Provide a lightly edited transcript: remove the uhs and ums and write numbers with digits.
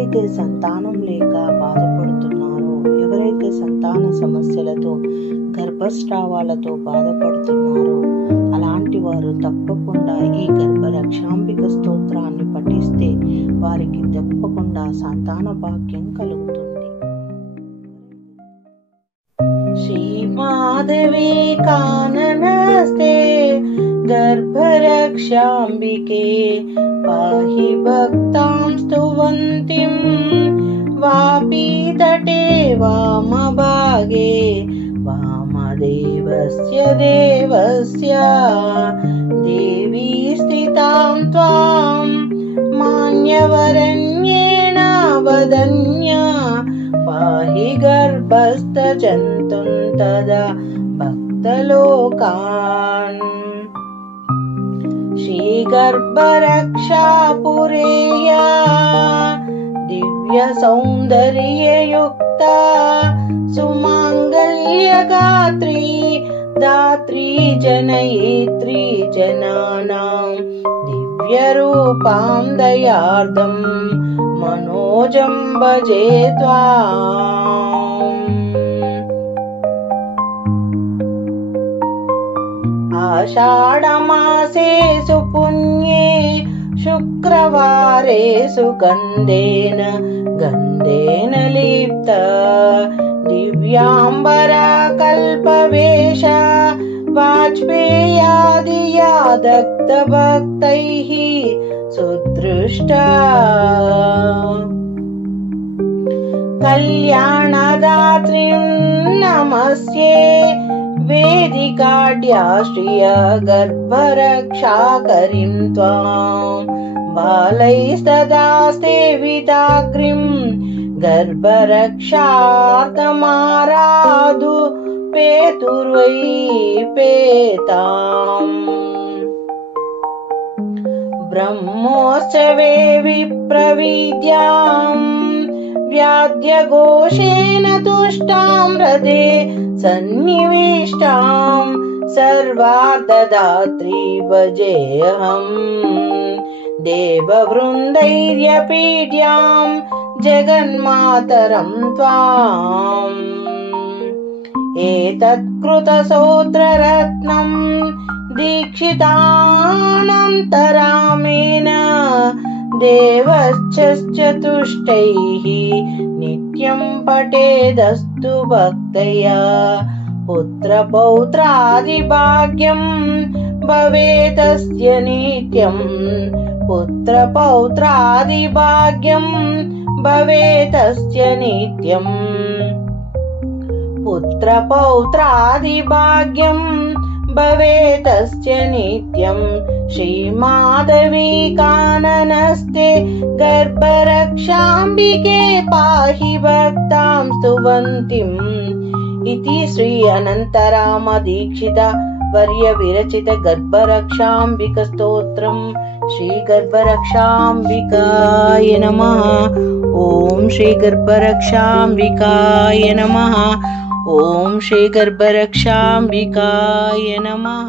ఎవరైతే సంతానం లేక బాధపడుతున్నారో, ఎవరైతే సంతాన సమస్యలతో గర్భస్రావాలతో బాధపడుతున్నారో అలాంటి వారు తప్పకుండా ఈ గర్భరక్షాంబిక స్తోత్రాన్ని పఠిస్తే వారికి తప్పకుండా సంతాన భాగ్యం కలుగుతుంది. శ్రీమాధవి కాననస్తే గర్భరక్షాంబికే పాహి భక్తాం స్తువంతిం వాపీతటే వామభాగే వామదేవస్య దేవస్య దేవీ స్థితాం త్వాం మాన్యవరణ్యేన వదన్య పాహి గర్భస్థజంతుం తదా భక్తలోకాన్. శ్రీగర్భరక్షాపురేయా దివ్య సౌందర్యయుక్త సుమాంగళ్యగాత్రీ దాత్రీ జనయిత్రీ జనానాం దివ్యరూపాం దయార్ధం మనోజం భజే త్వాం. ఆషాఢమాసేషు పుణ్యే శుక్రవారేషు గంధేన లీప్త దివ్యాంబరా కల్పవేష వాజ్పేయాదియా దగ్ధ భక్తైః సుదృష్ట కళ్యాణదాత్రీం నమస్యే వేదికాఢ్యాశ్రియ గర్భరక్షాకరీం త్వాం బాలైస్తదా సేవితాగ్రిం గర్భరక్షార్థమారాధు పేతుర్వై పేతాం. బ్రహ్మోత్సవే విప్రవిద్యాం వ్యాద్యఘోషేణ తుష్టాం హృదే సన్నివిష్టాం సర్వార్థదాత్రీ భజేऽహం దేవవృందైర్యపీడ్యాం జగన్మాతరం త్వాం. ఏతత్కృతసూత్రరత్నం దీక్షితానంతరామేణ దేవశ్చతుష్టైః నిత్యం పఠేదస్తు భక్తయా పుత్రపౌత్రాదిభాగ్యం భవేతస్య నిత్యం పుత్రపౌత్రాదిభాగ్యం భవేతస్య నిత్యం పుత్రపౌత్రాదిభాగ్యం భవేతస్య నిత్యం. శ్రీమాధవి కాననస్తే గర్భరక్షాంబికే పాహి భక్తాం స్తువంతిం. इति श्री अनंतराम दीक्षित वर्य विरचित गर्भरक्षांबिक स्तोत्रम. श्री गर्भरक्षांबिकाय नमः. ओम श्री गर्भरक्षांबिकाय नमः. ओम श्री गर्भरक्षांबिकाय नमः.